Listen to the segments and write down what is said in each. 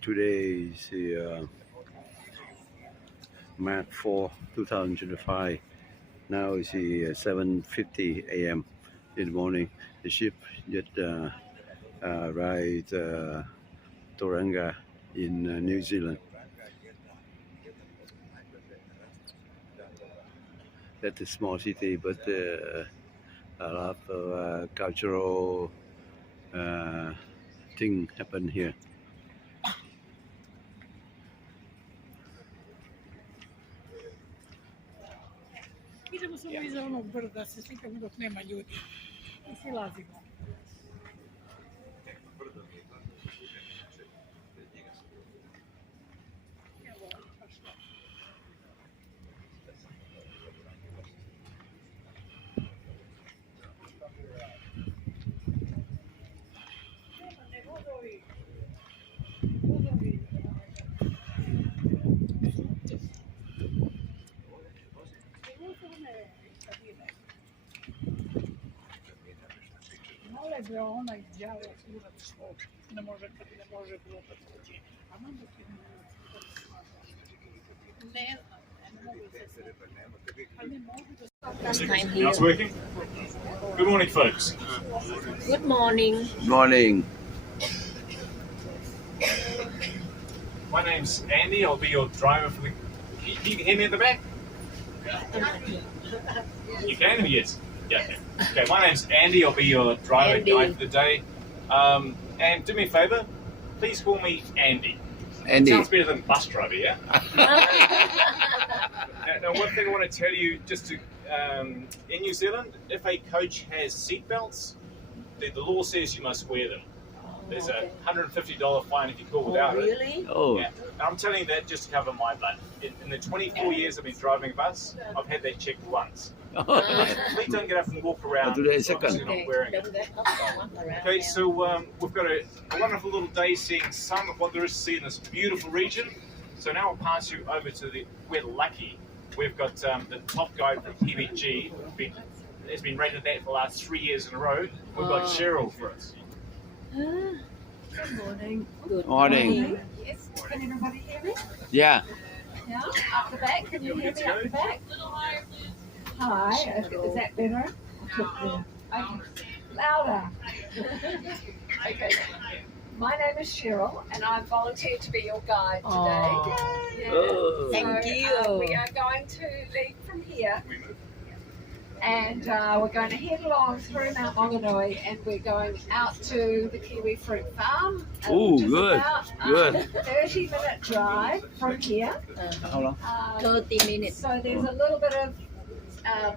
Today is March 4, 2025. Now it's 7:50 a.m. in the morning. The ship just arrived Tauranga in New Zealand. That's a small city, but a lot of cultural thing happen here. Idemo samo iza onog brda, se slikamo dok nema ljudi. I silazimo. Onaj đavo kurac što ne može glupat kući. A nam da ti ne znam, Now it's working. Good morning, folks. Good morning. Morning. My name's Andy. I'll be your driver for the. Can you hear me at the back? You can? Yes. Yeah. Okay. My name's Andy. I'll be your driver guide for the day. And do me a favour, please call me Andy. Andy. Sounds better than bus driver, yeah? Now, one thing I want to tell you, just to, in New Zealand, if a coach has seat belts, the law says you must wear them. There's a $150 fine if you call without it. Really? Oh. Yeah. And I'm telling you that just to cover my butt. In the 24 years I've been driving a bus, I've had that checked once. Please don't get up and walk around. Obviously not wearing it. Okay, so we've got a wonderful little day seeing some of what there is to see in this beautiful region. So now I'll pass you over to we're lucky. We've got the top guide from PBG. Has been rated that for the last 3 years in a row. We've got Cheryl for us. Good morning. Good Morning. Yes, can everybody hear me? Yeah. Yeah, up the back, can you hear me up the back? Hi, is that better? Okay. Louder. Okay. My name is Cheryl and I've volunteered to be your guide today. Oh. Thank you. We are going to leave from here and we're going to head along through Mount Maunganui and we're going out to the kiwi fruit farm. Oh, which is good. About, Good. 30-minute drive from here. How long? 30 minutes. So there's a little bit of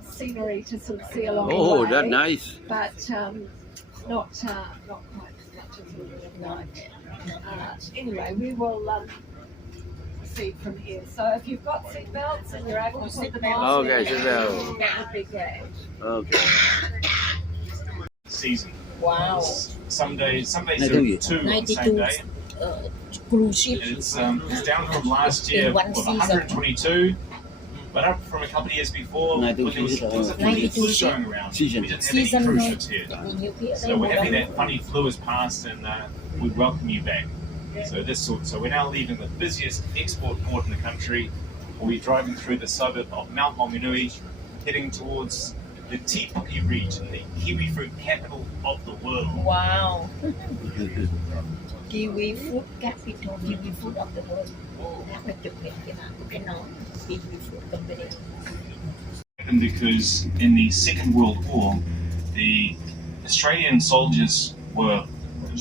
scenery to sort of see along the Oh, way. that's nice. But not quite as much as we would have liked. Anyway, we will proceed from here. So if you've got seat belts and you're able to put them on, Okay, sit down. that would be great. Okay. Season. Wow. Some days there are 2 on the same 92 day. cruise ship. It's down from last year, In one season. 122, but up from a couple of years before when there was a funny flu going around. We didn't have any cruise ships here. So we're happy that funny flu has passed and we welcome you back. So we're now leaving the busiest export port in the country. We'll be driving through the suburb of Mount Maunganui, heading towards the Te Puke region, the kiwi fruit capital of the world. Wow. Kiwi fruit capital, kiwi fruit of the world. That would be kiwi fruit company. Because in the Second World War, the Australian soldiers were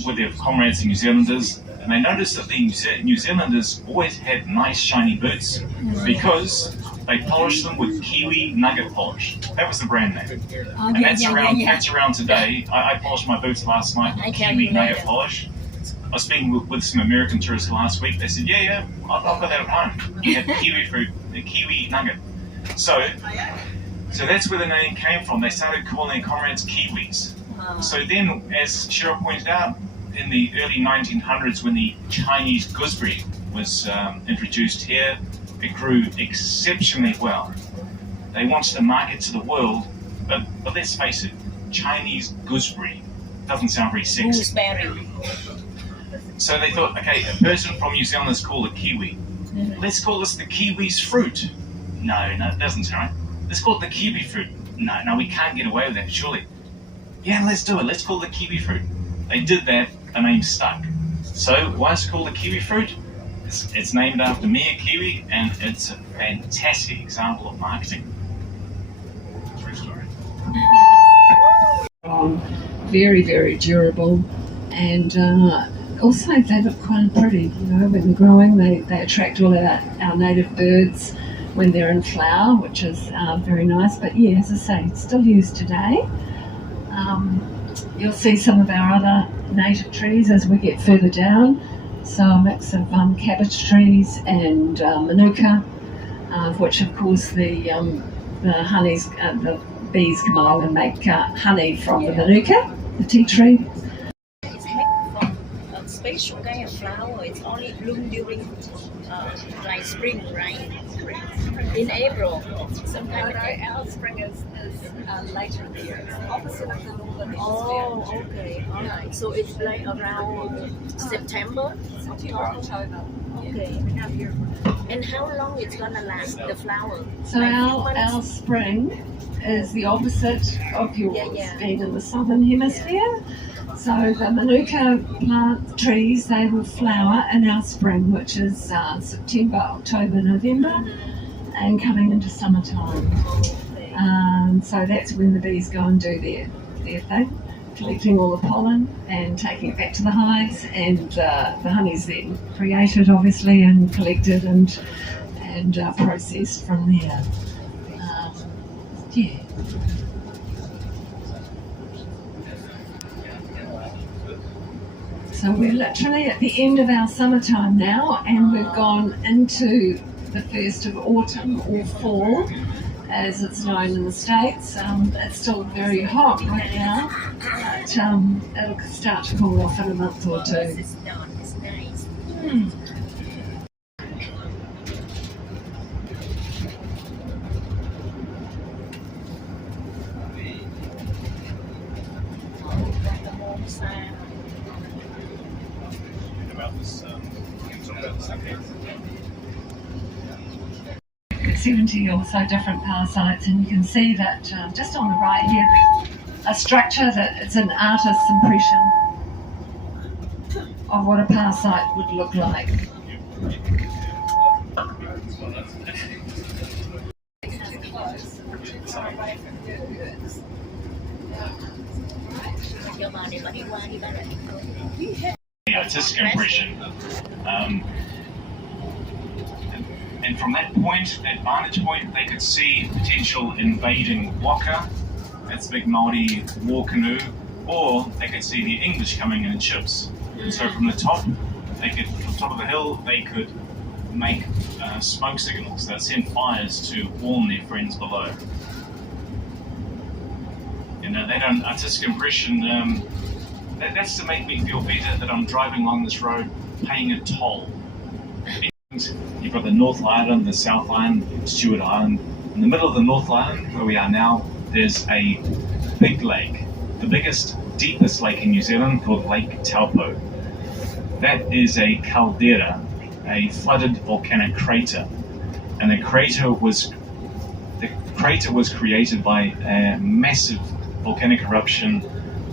with their comrades, the New Zealanders, and they noticed that the New Zealanders always had nice shiny boots because they polished them with Kiwi Nugget polish. That was the brand name. And that's around today. I polished my boots last night with Kiwi Nugget polish. I was speaking with some American tourists last week. They said, yeah, I've got that at home. You have kiwi fruit, the Kiwi Nugget. So that's where the name came from. They started calling their comrades Kiwis. So then, as Cheryl pointed out, in the early 1900s, when the Chinese gooseberry was introduced here, it grew exceptionally well. They wanted to market to the world, but let's face it, Chinese gooseberry doesn't sound very sexy. Gooseberry. So they thought, okay, a person from New Zealand is called a kiwi. Let's call this the kiwi's fruit. No, it doesn't sound right. Let's call it the kiwi fruit. No, we can't get away with that, surely. Yeah, let's do it. Let's call it the kiwi fruit. They did that, the name stuck. So why is it called the kiwi fruit? It's named after me, a kiwi, and it's a fantastic example of marketing. True story. Very, very durable, and also they look quite pretty. When they're growing, they attract all our native birds when they're in flower, which is very nice. But yeah, as I say, it's still used today. You'll see some of our other native trees as we get further down. So a mix of cabbage trees and manuka, which of course the honeys, the bees come along and make honey from the manuka, the tea tree. It's made from a special kind of flower. It's only bloom during like spring, right? In April. Sometimes our spring is later in the year. It's opposite of the northern hemisphere. Oh, okay. All right. So it's like around September, October. Okay. And how long it's gonna last, the flower? So Like our spring is the opposite of yours, Yeah. being in the southern hemisphere. So the manuka plant trees, they will flower in our spring, which is September, October, November, and coming into summertime. So that's when the bees go and do their thing, collecting all the pollen and taking it back to the hives, and the honey's then created, obviously, and collected and processed from there. Yeah. So we're literally at the end of our summertime now, and we've gone into the first of autumn or fall, as it's known in the States. It's still very hot right now, but it'll start to cool off in a month or two. It's done. It's nice. It's 70 or so different power sites, and you can see that just on the right here, a structure that it's an artist's impression of what a power site would look like. The artistic impression. And from that point, that vantage point, they could see potential invading waka, that's big Māori war canoe, or they could see the English coming in ships. And so from the top, from the top of the hill, they could make smoke signals that send fires to warn their friends below. That artistic impression, that's to make me feel better that I'm driving along this road paying a toll. You've got the North Island, the South Island, Stewart Island. In the middle of the North Island, where we are now, there's a big lake, the biggest, deepest lake in New Zealand, called Lake Taupo. That is a caldera, a flooded volcanic crater, and the crater was created by a massive volcanic eruption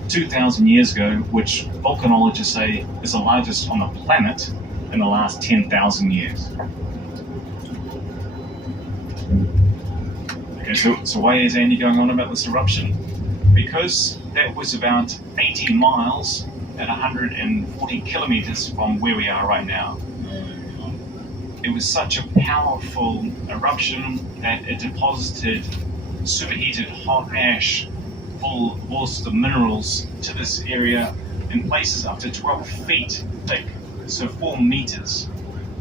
2,000 years ago, which volcanologists say is the largest on the planet in the last 10,000 years. Okay, so why is Andy going on about this eruption? Because that was about 80 miles at 140 kilometers from where we are right now. It was such a powerful eruption that it deposited superheated hot ash full of all sorts of minerals to this area in places up to 12 feet thick. So 4 meters,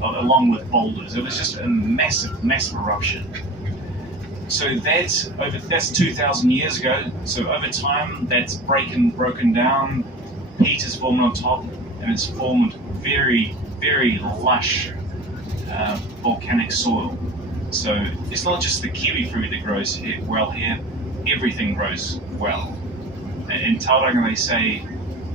along with boulders. It was just a massive, massive eruption. So that's 2,000 years ago. So over time, that's broken down. Peat is formed on top, and it's formed very, very lush volcanic soil. So it's not just the kiwi fruit that grows well here. Everything grows well. In Tauranga, they say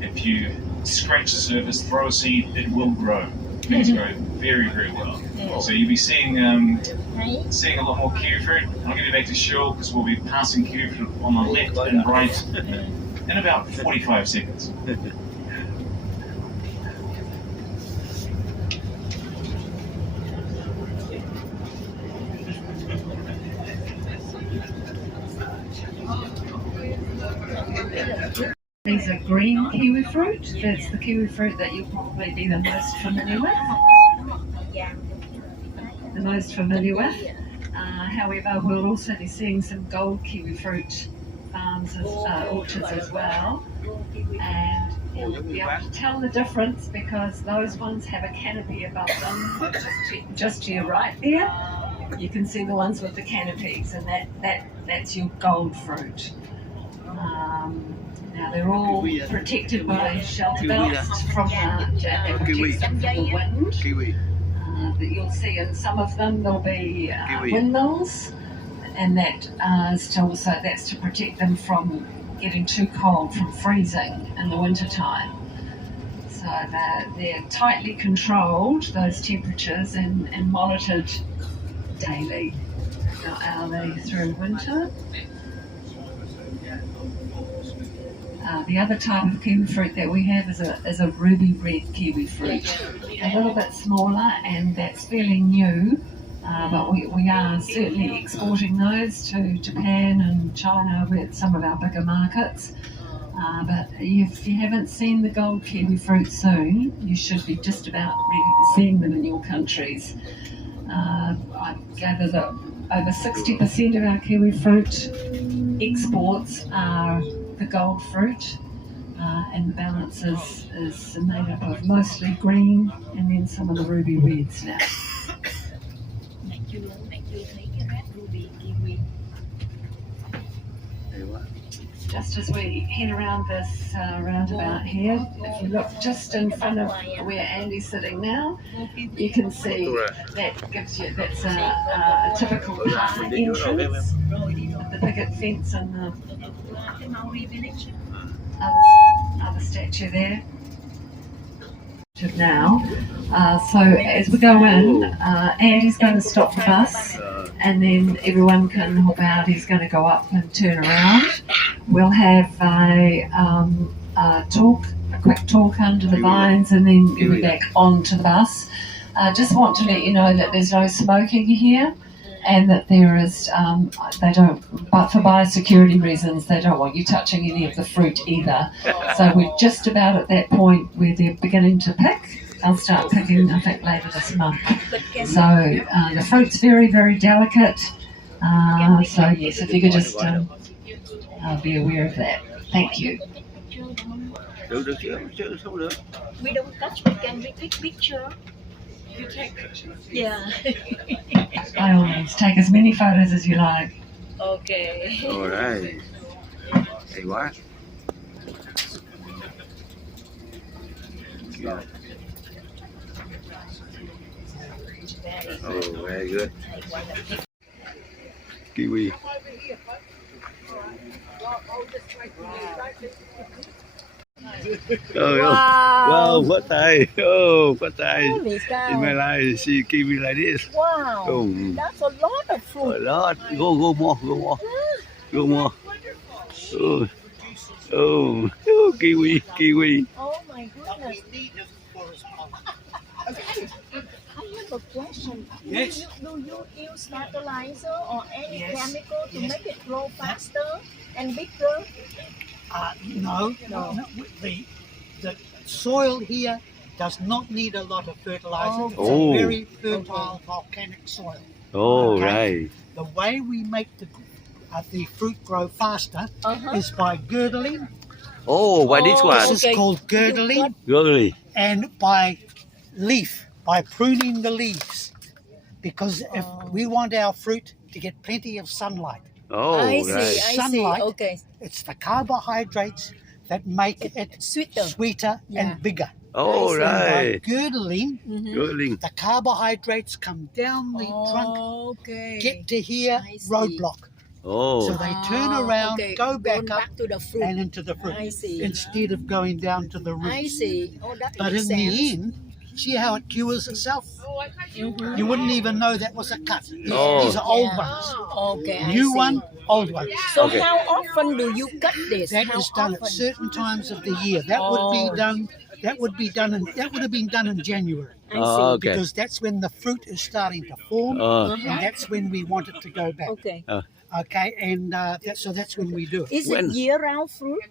if you scratch the surface, throw a seed, it will grow. Things grow very, very well. So you'll be seeing a lot more kiwi fruit. I'm going to be back to Shul because we'll be passing kiwi fruit on the left and right in about 45 seconds. These are green kiwi fruit. That's the kiwi fruit that you'll probably be the most familiar with. However, we'll also be seeing some gold kiwi fruit farms, orchards as well. And you'll be able to tell the difference because those ones have a canopy above them. Just to your right there, you can see the ones with the canopies, and that's your gold fruit. Now they're all protected by shelter belts from that protects them from the wind. That you'll see in some of them there'll be windmills, and that's to protect them from getting too cold, from freezing in the winter time. So they're tightly controlled, those temperatures, and monitored daily, hourly through winter. The other type of kiwi fruit that we have is a ruby red kiwi fruit, a little bit smaller, and that's fairly new, but we are certainly exporting those to Japan and China with some of our bigger markets. But if you haven't seen the gold kiwi fruit soon, you should be just about seeing them in your countries. I gather that over 60% of our kiwi fruit exports are the gold fruit, and the balance is made up of mostly green and then some of the ruby reds now. Just as we head around this roundabout here, if you look just in front of where Andy's sitting now, you can see that's a typical car entrance, the picket fence and the other statue there. Now, so as we go in, Andy's going to stop the bus, and then everyone can hop out. He's going to go up and turn around. We'll have a quick talk under the vines, and then get back onto the bus. Just want to let you know that there's no smoking here, and that there is, but for biosecurity reasons, they don't want you touching any of the fruit either. So we're just about at that point where they're beginning to pick. They'll start picking, I think, later this month. So the fruit's very, very delicate. So yes, if you could just be aware of that. Thank you. We don't touch, we can take picture. You take pictures? Yeah. By all means, take as many photos as you like. Okay. All right. Hay quá. Oh, very good. Kiwi. Wow, first time. Oh, first time in my life to see kiwi like this. Wow, that's a lot of fruit. A lot. Go more. Oh, kiwi. Oh my goodness. Okay, I have a question. Yes. Do you use fertilizer or any chemical to make it grow faster and bigger? No. The soil here does not need a lot of fertilizer. It's Oh. a very fertile volcanic soil. Oh, Okay. right. The way we make the fruit grow faster is by girdling. Oh, by this Oh, one. This okay. is called girdling, Really? and by pruning the leaves. Because if we want our fruit to get plenty of sunlight, Oh, I right. see. Sunlight. Okay. it's the carbohydrates that make it Sweeter. Yeah. and bigger. Oh, I see. By right. girdling, Good. the carbohydrates come down the trunk, Okay. get to here, I see. roadblock. Oh. So they turn around, okay. go Going back up to the fruit. and into the fruit I see. instead of going down to the I roots. see. Oh, that But makes in sense. the end, see how it cures itself? Mhm. You wouldn't even know that was a cut. Oh. These are old Yeah. ones. Okay, I New see. one, old one. So Okay. how often do you cut this? That How is done at often? certain times of the year. That would be Oh. done. That would have been done in January I Oh, see. okay. because that's when the fruit is starting to form, Oh. and that's when we want it to go back. Okay. Okay, and so that's when we do it. Is When- it year-round fruit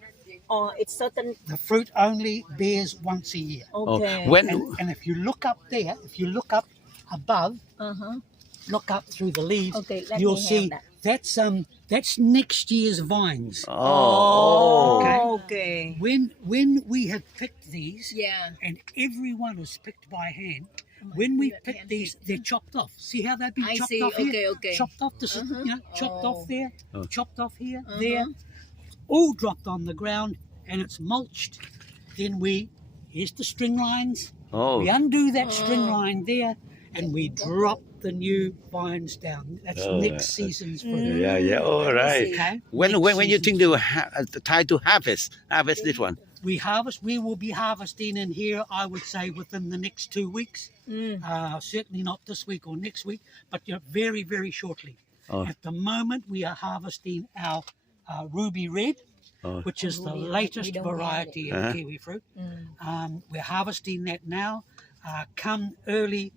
or it's certain? The fruit only bears once a year. Okay. When And if you look up there, if you look up above, Uh-huh. look up through the leaves, Okay, let you'll me see have that's next year's vines. Oh. Okay. Okay. When we have picked these, Yeah. and every one is picked by hand. When we pick these, they're chopped off. See how they've been I chopped see. off here? Okay, okay. Chopped off this, chopped off there, Oh. chopped off here, Uh-huh. there, all dropped on the ground, and it's mulched. Then here's the string lines. Oh. We undo that string Oh. line there, and we drop the new vines down. That's Oh, next season's fruit. Yeah, yeah. All right. Okay. When Next you season's think to time to harvest this one? we will be harvesting in here, I would say, within the next 2 weeks. Certainly not this week or next week, but very, very shortly. Oh. At the moment, we are harvesting our ruby red, Oh. which is the Ruby red, latest we don't have variety of Uh-huh. kiwi fruit. We're harvesting that now. Come early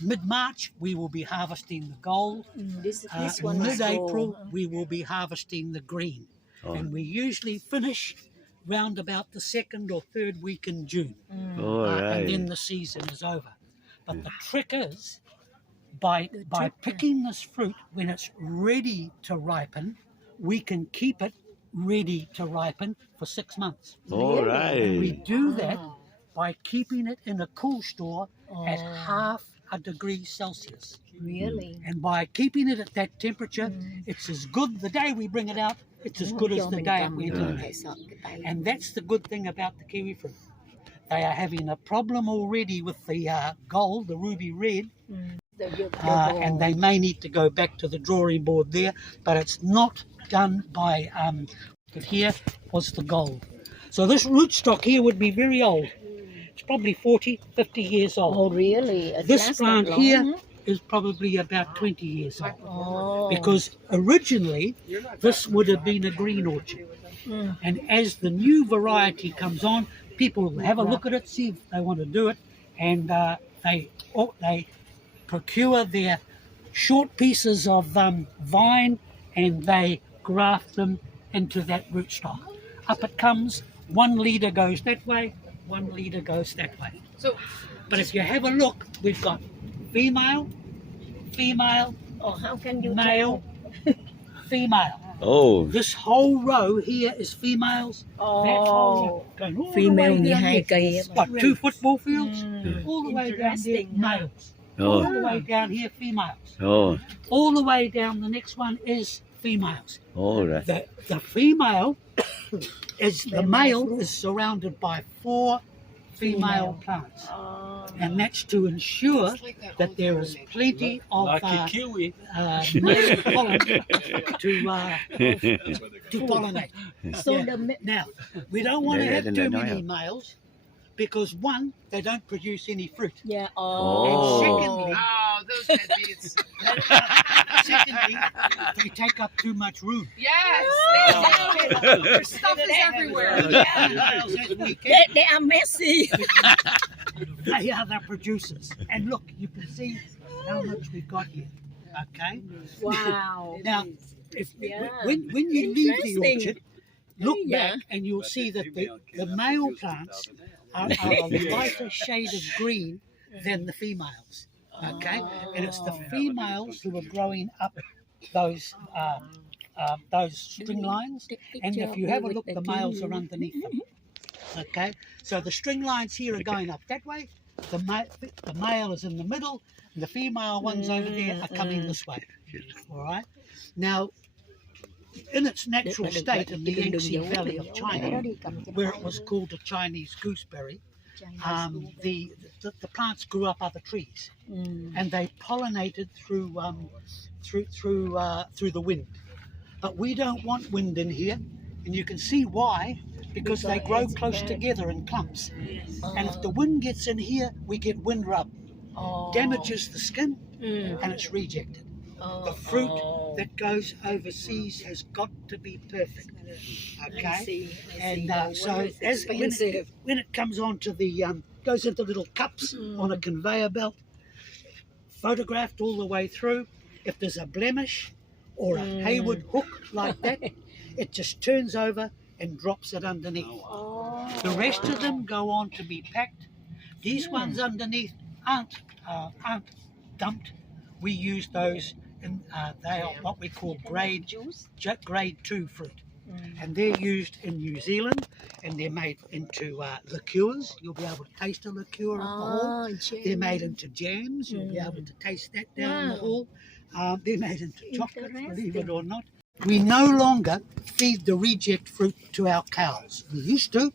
mid-March, we will be harvesting the gold. This one is Mid-April, gold. we will be harvesting the green. Oh. And we usually finish round about the 2nd or 3rd week in June. All And then right. the season is over. But the trick is, by picking this fruit when it's ready to ripen, we can keep it ready to ripen for 6 months. All And we right. do that by keeping it in a cool store at half a degree Celsius. Really? And by keeping it at that temperature, it's as good the day we bring it out, it's as good as the day it went in there. And that's the good thing about the kiwi fruit. They are having a problem already with the gold, the ruby red, and they may need to go back to the drawing board there, but it's not done by, but here was the gold. So this rootstock here would be very old. It's probably 40, 50 years old. Oh, really? It This lasts that plant long? here is probably about 20 years old. Oh. Because originally this would have been a green orchard. And as the new variety comes on, people have a look at it, see if they want to do it, and they procure their short pieces of vine and they graft them into that rootstock. Up it comes, 1 leader goes that way, 1 leader goes that way. But if you have a look, we've got female, female, Oh, how can you male, female. Oh. This whole row here is females. tell? That whole row, Oh. going all Female the way như down hai there. cây. What, 2 football fields? All the way down there, Interesting, huh? males. All Oh. the way down here, females. Oh. All the way down the next one is females. All right. The female is, the male is surrounded by 4 female plants. And that's to ensure that there is plenty of male pollen to pollinate. So Yeah. the Now, we don't want to Yeah, have then too they know many how. males because 1, they don't produce any fruit. yeah. Oh. And secondly, Oh, those deadbeats. secondly, they take up too much room. Yes. Their stuff is everywhere. Males, as we can, They are messy. they are the producers. And look, you can see how much we've got here. Okay? Wow. Now, if, Yeah. when you leave the Interesting. orchard, look Yeah. back and you'll see that the male plants are a lighter shade of green than the females. Okay? And it's the females who are growing up those string lines. And if you have a look, the males are underneath them. Okay? So the string lines here are going up that way. The male is in the middle, and the female ones over there are coming this way. All right? Now, in its natural state in the Yangtze Valley of China, where it was called the Chinese gooseberry, the plants grew up other trees, and they pollinated through the wind. But we don't want wind in here, and you can see why, because they grow close together in clumps. And if the wind gets in here, we get wind rub. Damages the skin, and it's rejected. The fruit that goes overseas has got to be perfect. Okay, and so as when it comes onto the goes into little cups on a conveyor belt, photographed all the way through. If there's a blemish or a Hayward hook like that, it just turns over and drops it underneath. The rest of them go on to be packed. These ones underneath aren't dumped. We use those, and they are what we call grade 2 fruit, and they're used in New Zealand, and they're made into liqueurs. You'll be able to taste a liqueur at the hall. They're made into jams. You'll be able to taste that down the hall. They're made into chocolate, believe it or not. We no longer feed the reject fruit to our cows. We used to,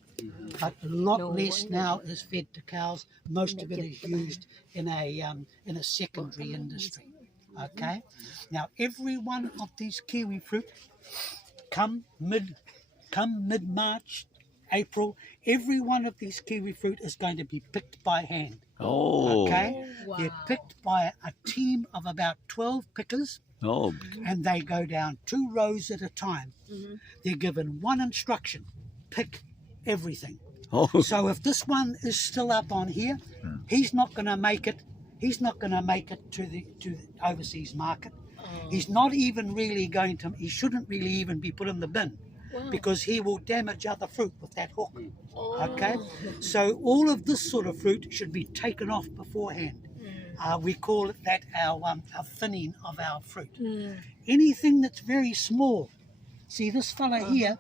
but a lot less now is fed to cows. Most of it is used in a secondary industry. Okay. Now every one of these kiwi fruit, come mid-March, April, every one of these kiwi fruit is going to be picked by hand. Okay. They're picked by a team of about 12 pickers. And they go down 2 rows at a time. They're given one instruction: pick everything. So if this one is still up on here, he's not going to make it. He's not going to make it to the overseas market. He's not even really going to. He shouldn't really even be put in the bin, because he will damage other fruit with that hook. Okay, so all of this sort of fruit should be taken off beforehand. We call it that our thinning of our fruit. Anything that's very small. See this fella here,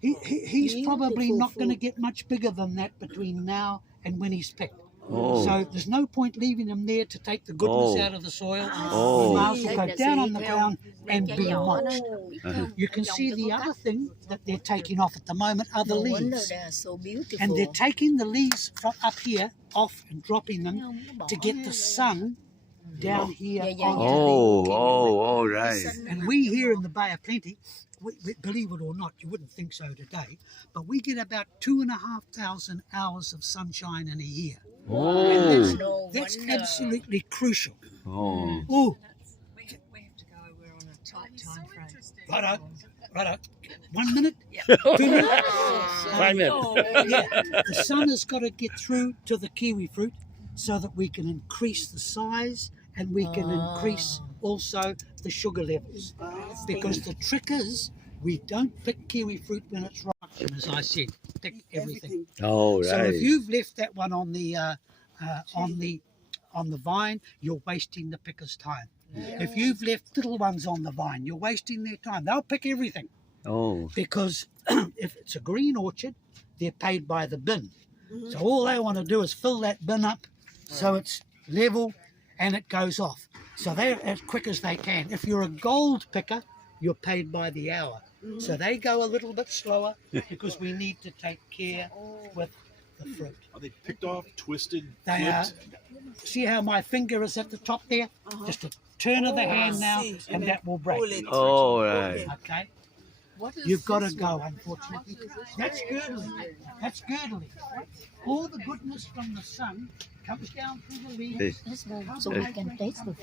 he's probably not going to get much bigger than that between now and when he's picked. So there's no point leaving him there to take the goodness out of the soil. He might as well go down on the ground and be mulched. You can see the other thing that they're taking off at the moment are the leaves. And they're taking the leaves from up here off and dropping them to get the sun down here on right. And we here in the Bay of Plenty, we, believe it or not, you wouldn't think so today, but we get about 2,500 hours of sunshine in a year. And that's absolutely crucial. We have to go. We're on a tight time frame. Righto. 1 minute? 2 minutes? 5 minutes. The sun has got to get through to the kiwi fruit so that we can increase the size and we can increase also the sugar levels. Because the trick is, we don't pick kiwi fruit when it's ripe. As I said, pick everything. Oh, right. So if you've left that one on the vine, you're wasting the picker's time. If you've left little ones on the vine, you're wasting their time. They'll pick everything. Because if it's a green orchard, they're paid by the bin. So all they want to do is fill that bin up so it's level and it goes off. So they're as quick as they can. If you're a gold picker, you're paid by the hour. So they go a little bit slower because we need to take care with the fruit. Are they picked off, twisted, They are. flipped? See how my finger is at the top there? Just a turn of the hand now, and that will break. Oh, right. Okay. You've got to go, unfortunately. That's girdling. That's girdling. All the goodness from the sun comes down through the leaves. So we can taste the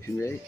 walking day.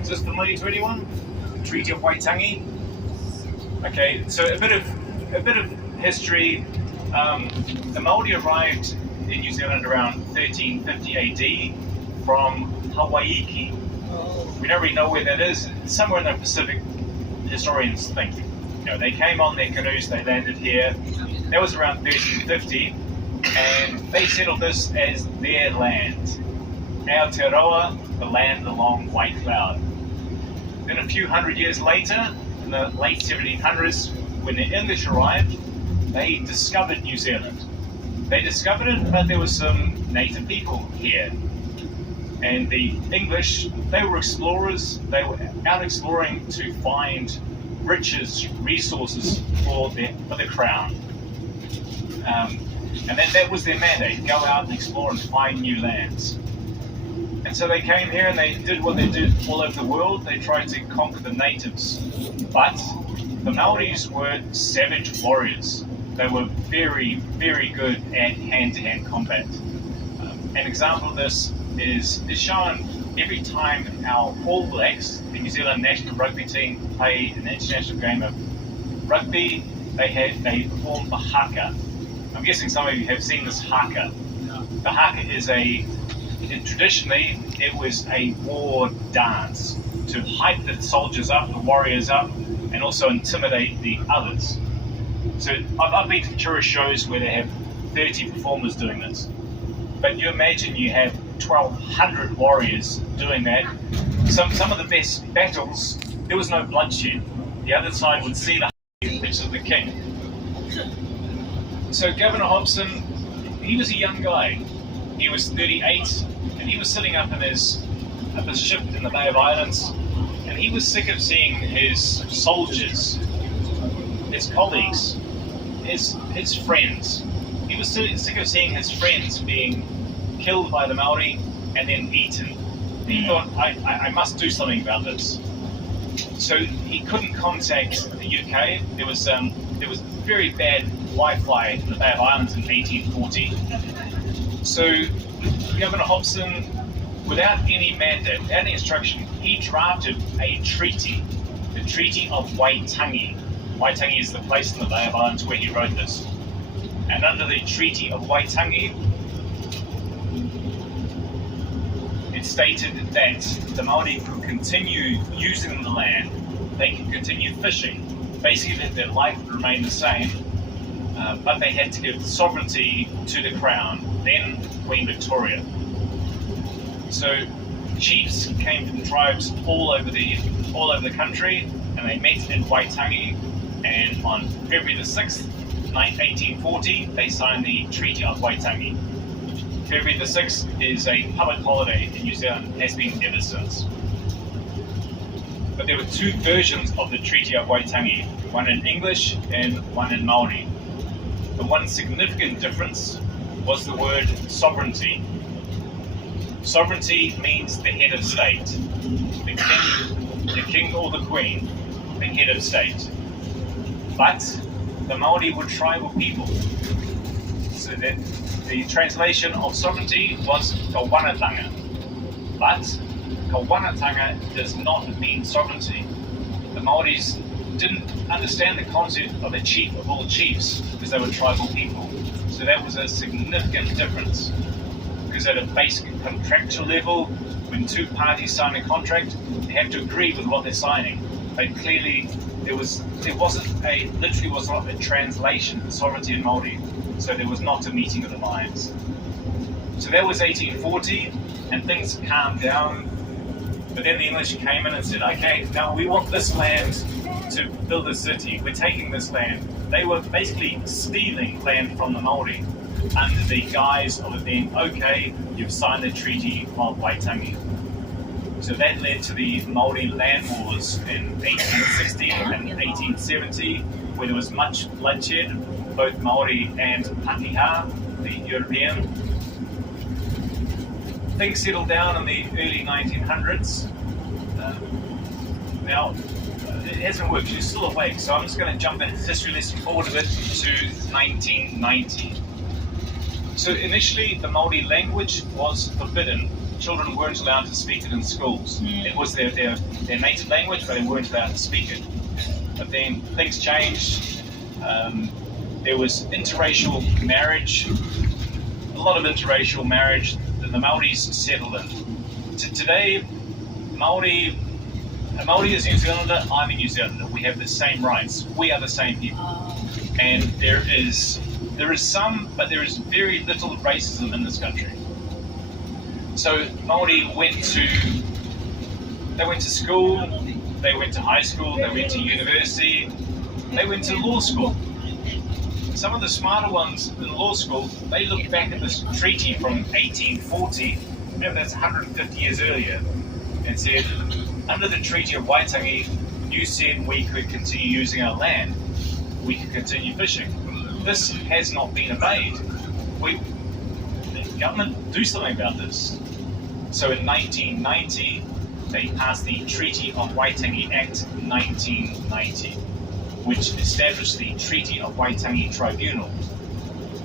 Is this familiar to anyone? The Treaty of Waitangi. Okay, so a bit of history. The Māori arrived in New Zealand around 1350 AD from Hawaii. We don't really know where that is. It's somewhere in the Pacific. Historians think. They came on their canoes. They landed here. That was around 1350, and they settled this as their land. Aotearoa, the land along White Cloud. Then a few hundred years later, in the late 1700s, when the English arrived, they discovered New Zealand. They discovered it, but there were some native people here. And the English, they were explorers. They were out exploring to find riches, resources for the crown. And that was their mandate, go out and explore and find new lands. And so they came here and they did what they did all over the world. They tried to conquer the natives. But the Maoris were savage warriors. They were very, very good at hand-to-hand combat. An example of this is shown every time our All Blacks, the New Zealand national rugby team, play an international game of rugby. They perform the haka. I'm guessing some of you have seen this haka. The haka is traditionally it was a war dance to hype the soldiers up, the warriors up, and also intimidate the others. So I've been to tourist shows where they have 30 performers doing this. But you imagine you have 1,200 warriors doing that. Some of the best battles, there was no bloodshed. The other side would see the picture of the king. So Governor Hobson, he was a young guy. He was 38, and he was sitting up in his ship in the Bay of Islands, and he was sick of seeing his soldiers, his colleagues, his friends. He was sick of seeing his friends being killed by the Maori and then eaten. He thought, I must do something about this. So he couldn't contact the UK. There was very bad Wi-Fi in the Bay of Islands in 1840. So Governor Hobson, without any mandate, without any instruction, he drafted a treaty, the Treaty of Waitangi. Waitangi is the place in the Bay of Islands where he wrote this. And under the Treaty of Waitangi, it stated that the Maori could continue using the land, they could continue fishing, basically that their life would remain the same, but they had to give sovereignty to the Crown, then Queen Victoria. So chiefs came from tribes all over the country, and they met in Waitangi, and on February the 6th, 1840, they signed the Treaty of Waitangi. February the 6th is a public holiday in New Zealand, has been ever since. But there were two versions of the Treaty of Waitangi, one in English and one in Maori. The one significant difference was the word sovereignty. Sovereignty means the head of state, the king or the queen, the head of state. But the Maori were tribal people, so that the translation of sovereignty was kawanatanga. But kawanatanga does not mean sovereignty. The Maoris didn't understand the concept of a chief of all chiefs because they were tribal people. So that was a significant difference. Because at a basic contractual level, when two parties sign a contract, they have to agree with what they're signing. But clearly, there literally was not a translation of sovereignty in Māori. So there was not a meeting of the minds. So that was 1840, and things calmed down. But then the English came in and said, okay, now we want this land to build a city. We're taking this land. They were basically stealing land from the Māori under the guise of it being, okay, you've signed the Treaty of Waitangi. So that led to the Māori land wars in 1860 and 1870, where there was much bloodshed, both Māori and Pakeha, the European. Things settled down in the early 1900s. Now, it hasn't worked, you're still awake, so I'm just going to jump in history lesson forward a bit to 1990. So initially, the Māori language was forbidden. Children weren't allowed to speak it in schools. It was their native language, but they weren't allowed to speak it. But then things changed. There was interracial marriage, a lot of interracial marriage that the Māoris settled in. Today, Māori is a New Zealander, I'm a New Zealander. We have the same rights. We are the same people. And there is some, but there is very little racism in this country. So Māori went to school, they went to high school, they went to university, they went to law school. Some of the smarter ones in law school, they looked back at this treaty from 1840, remember that's 150 years earlier, and said, under the Treaty of Waitangi, you said we could continue using our land, we could continue fishing. This has not been obeyed. The government do something about this. So in 1990, they passed the Treaty of Waitangi Act 1990, which established the Treaty of Waitangi Tribunal,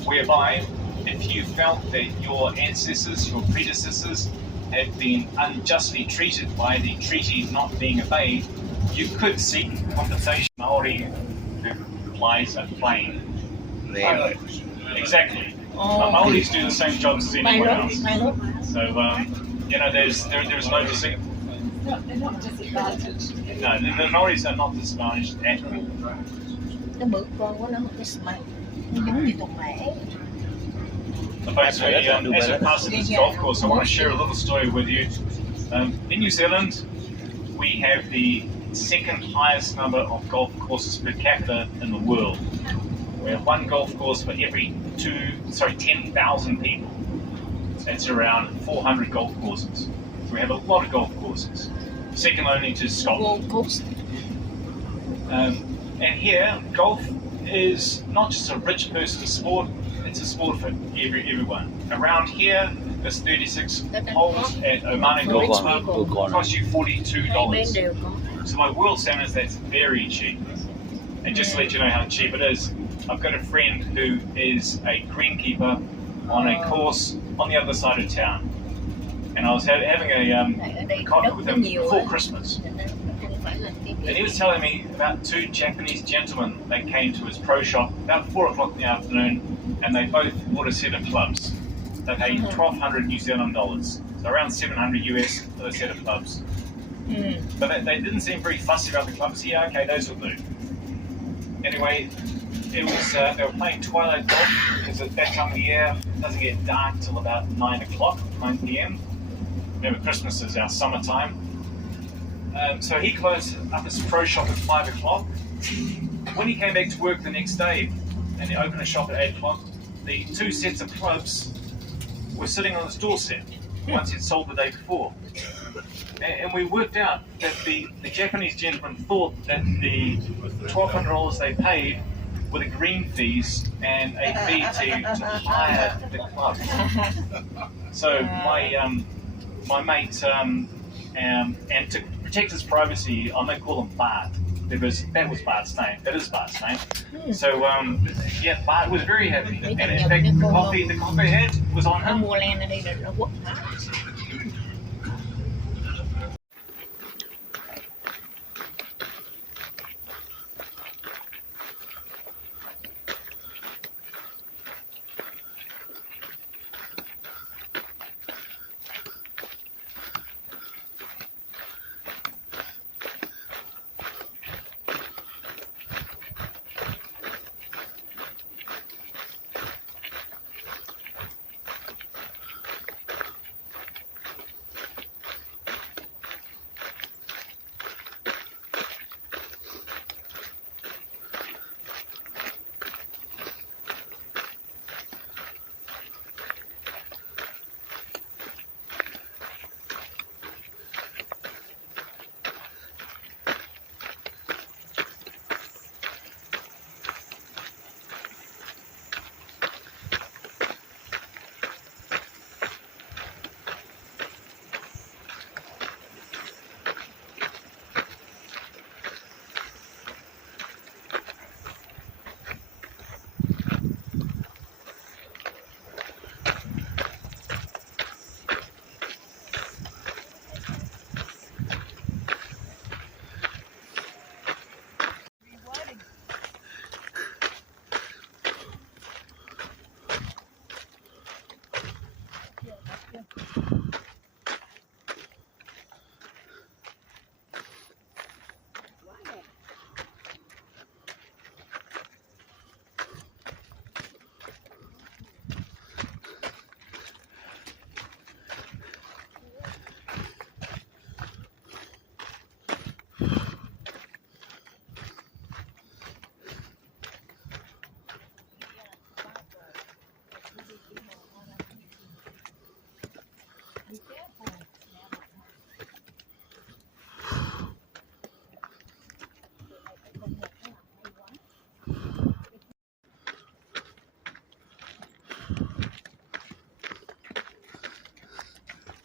whereby if you felt that your ancestors, your predecessors, had been unjustly treated by the treaty not being obeyed, you could seek compensation. Maori who flies a plane. Exactly. Maoris do the same jobs as anyone else. So there's no They're not disadvantaged. no, the Maoris are not disadvantaged at all. Nó bự con quá, nó không có smile. Nó giống như con mẹ. But basically, as we pass this golf course, I want to share a little story with you. In New Zealand, we have the second highest number of golf courses per capita in the world. We have one golf course for every 10,000 people. That's around 400 golf courses. So we have a lot of golf courses, second only to Scotland. Gold Coast. And here, golf is not just a rich person's sport, it's a sport for everyone. Around here, there's 36 holes at Omani Golf Club, cost you $42. So by world standards, that's very cheap. And just to let you know how cheap it is, I've got a friend who is a greenkeeper on a course on the other side of town. And I was having a coffee with him before Christmas. And he was telling me about two Japanese gentlemen. They came to his pro shop about 4 o'clock in the afternoon, and they both bought a set of clubs. They paid 1,200 New Zealand dollars, so around 700 US for a set of clubs. But they didn't seem very fussy about the clubs. Yeah, okay, those will do. Anyway, it was they were playing twilight golf because at that time of the year it doesn't get dark till about 9 o'clock, 9 p.m. Remember, Christmas is our summertime. So he closed up his pro shop at 5 o'clock. When he came back to work the next day and he opened a shop at 8 o'clock, the two sets of clubs were sitting on his doorstep, once he'd sold the day before. And we worked out that the Japanese gentleman thought that the $1,200 they paid were the green fees and a fee to hire the club. So my mate, and to protect his privacy, I may call him Bart, because that was Bart's name. That is Bart's name. So yeah, Bart was very happy, and in fact the coffee he had was on him.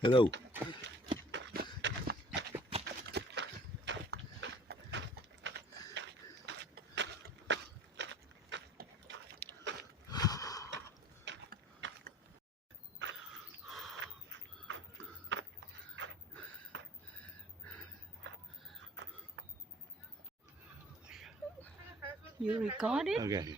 Hello. You record it? Okay.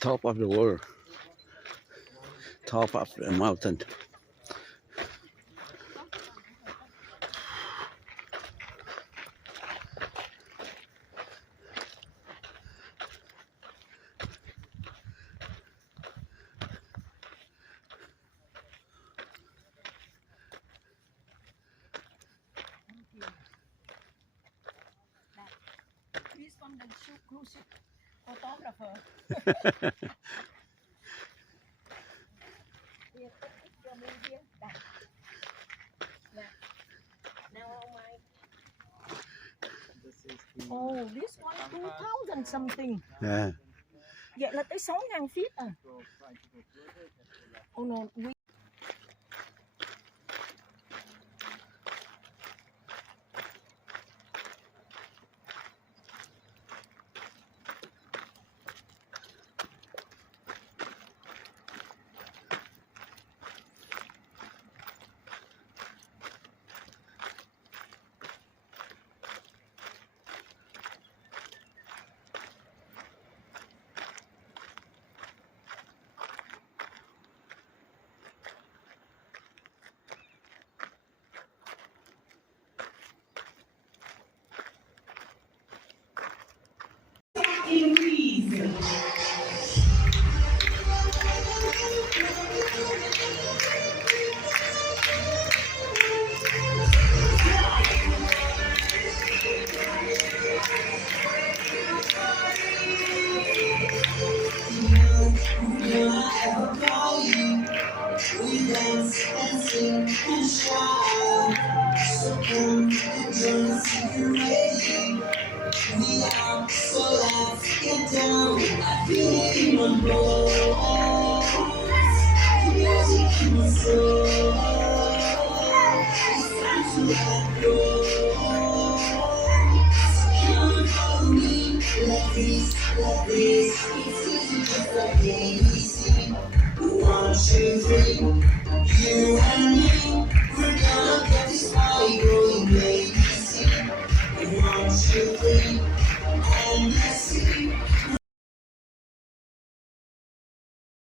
Top of the world. Top of the mountain. This one the cruise photographer. Oh, this one 2,000 something. Yeah. Vậy là tới 6.000 feet à? Oh no, we